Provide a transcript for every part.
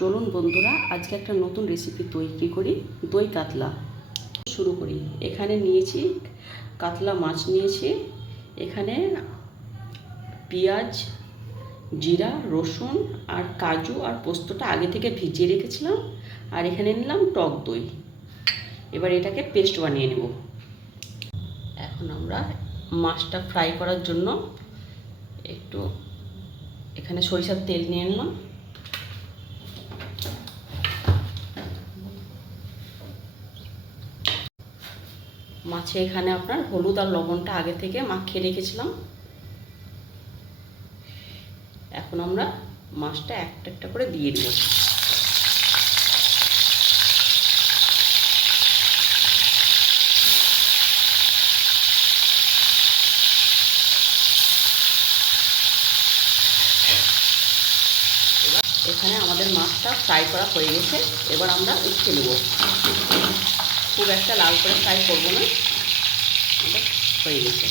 চলুন বন্ধুরা, আজকে একটা নতুন রেসিপি তৈরি করি। দই কাতলা শুরু করি। এখানে নিয়েছি কাতলা মাছ নিয়েছি। এখানে পেঁয়াজ, জিরা, রসুন আর কাজু আর পোস্তটা আগে থেকে ভিজিয়ে রেখেছিলাম। আর এখানে নিলাম টক দই। এবার এটাকে পেস্ট বানিয়ে নেব। এখন আমরা মাছটা ফ্রাই করার জন্য একটু এখানে সরিষার তেল নিয়ে নিলাম। মাছে এখানে আপনার হলুদ আর লবণটা আগে থেকে মাখিয়ে রেখেছিলাম। এখন আমরা মাছটা একটা একটা করে দিয়ে দেব। এখানে আমাদের মাছটা ফ্রাই করা হয়ে গেছে। এবার আমরা উঠিয়ে নেব। খুব একটা লাল করে ফ্রাই করবো না, এটা হয়ে গেছে।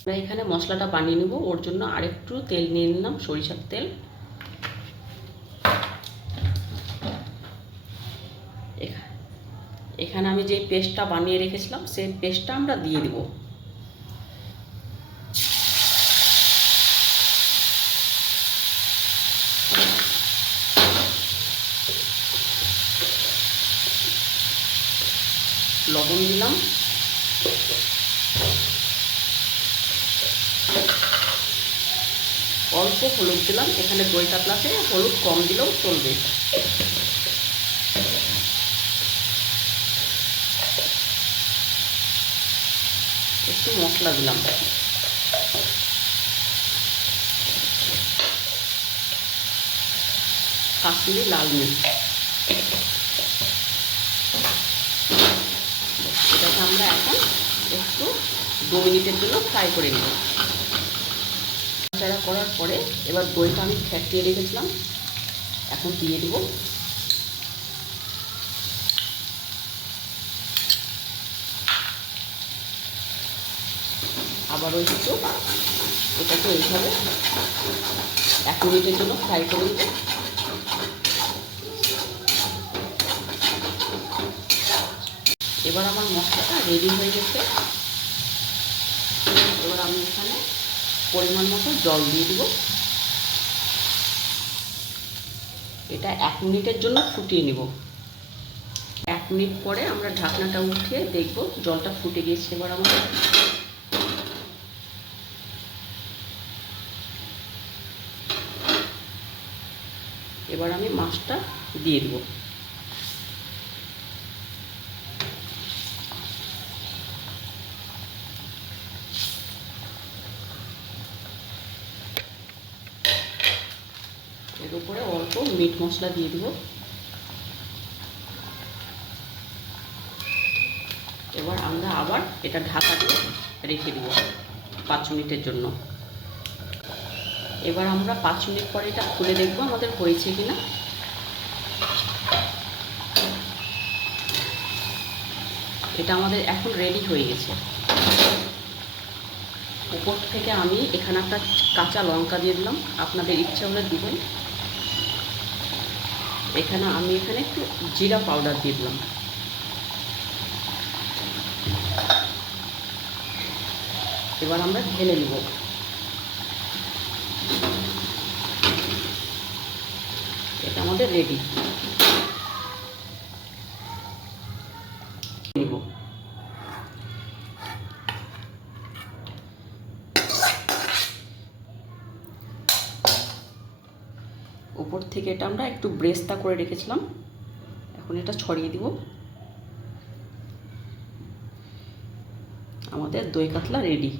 আমরা এখানে মশলাটা বানিয়ে নেব। ওর জন্য আরেকটু তেল নিয়ে নিলাম, সরিষার তেল। এখানে আমি যে পেস্টটা বানিয়ে রেখেছিলাম সেই পেস্টটা আমরা দিয়ে দেব। লবণ দিলাম, অল্প হলুদ দিলাম। এখানে দই কাতলাতে হলুদ কম দিলেও চলবে। একটু মশলা দিলাম, কাশ্মীরি লাল মির্চ। এটাকে আমরা এখন একটু 2 মিনিটের জন্য ফ্রাই করে নেব। নাড়াচাড়া করার পরে এবার দইটা আমি ফেটিয়ে রেখেছিলাম, এখন দিয়ে দেব। আবারও একটু এটাকে এইভাবে 1 মিনিটের জন্য ফ্রাই করে দেব। এবার আমার মশলাটা রেডি হয়ে গেছে। এবার আমি এখানে পরিমাণ মতো জল দিয়ে দেব। এটা 1 মিনিটের জন্য ফুটিয়ে নেব। 1 মিনিট পরে আমরা ঢাকনাটা উঠিয়ে দেখব জলটা ফুটে গিয়েছে। এবার আমাদের এবার আমি মাছটা দিয়ে দেব। এর উপরে অল্প মিট মশলা দিয়ে দেব। এবার আমরা আবার এটা ঢাকা দিয়ে রেখে দেব 5 মিনিটের জন্য। এবার আমরা 5 মিনিট পরে এটা খুলে দেখব আমাদের হয়েছে কিনা। এটা আমাদের এখন রেডি হয়ে গেছে। উপর থেকে আমি এখানে একটা কাঁচা লঙ্কা দিয়ে দিলাম, আপনাদের ইচ্ছা হলে দিবেন। এখানে একটু জিরা পাউডার দিয়ে দিলাম। এবার আমরা ঢেলে নেব। এটা আমাদের রেডি। নেব উপর থেকে এটা আমরা একটু ব্রেস্তা করে রেখেছিলাম, এখন এটা ছড়িয়ে দিব। আমাদের দই কাতলা রেডি।